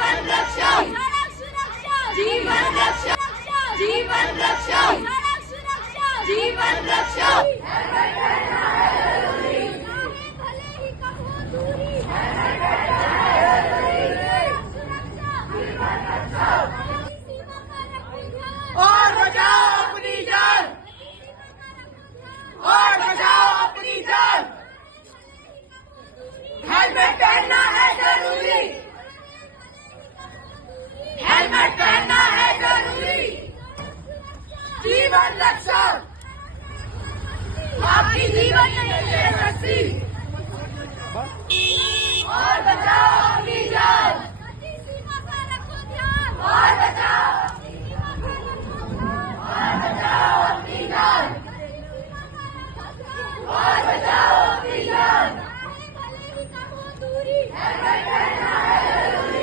जीवन रक्षा, जीवन रक्षा, जीवन रक्षा, जीवन रक्षा, और बचाओ अपनी जान, और बचाओ अपनी जान। हेलमेट पहनना है जरूरी, हेलमेट पहनना है जरूरी। जीवन रक्षा, आपकी जीवन नहीं ले सकती। और बचाओ अपनी जान, और बचाओ, और बचाओ अपनी जान, और बचाओ अपनी जान। हेलमेट पहनना है जरूरी,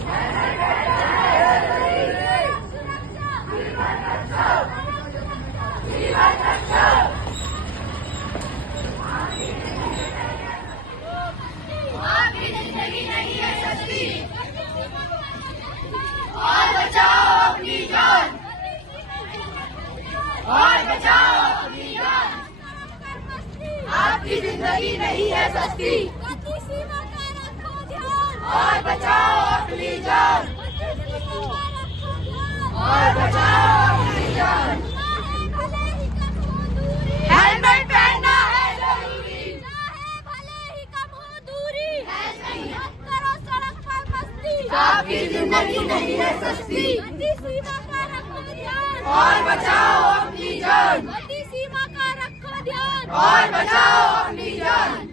हेलमेट पहनना है जरूरी। जीवन रक्षा, जीवन रक्षा। आपकी जिंदगी नहीं है सस्ती, और बचाओ अपनी जान, और बचाओ अपनी जान। आपकी जिंदगी नहीं है सस्ती, और बचाओ अपनी जान, और बचाओ अपनी जान। हेलमेट पहनना है जरूरी, करो सड़क पर मस्ती। आपकी जिंदगी नहीं है सस्ती, और बचाओ अपनी जान, और बचाओ अपनी जान।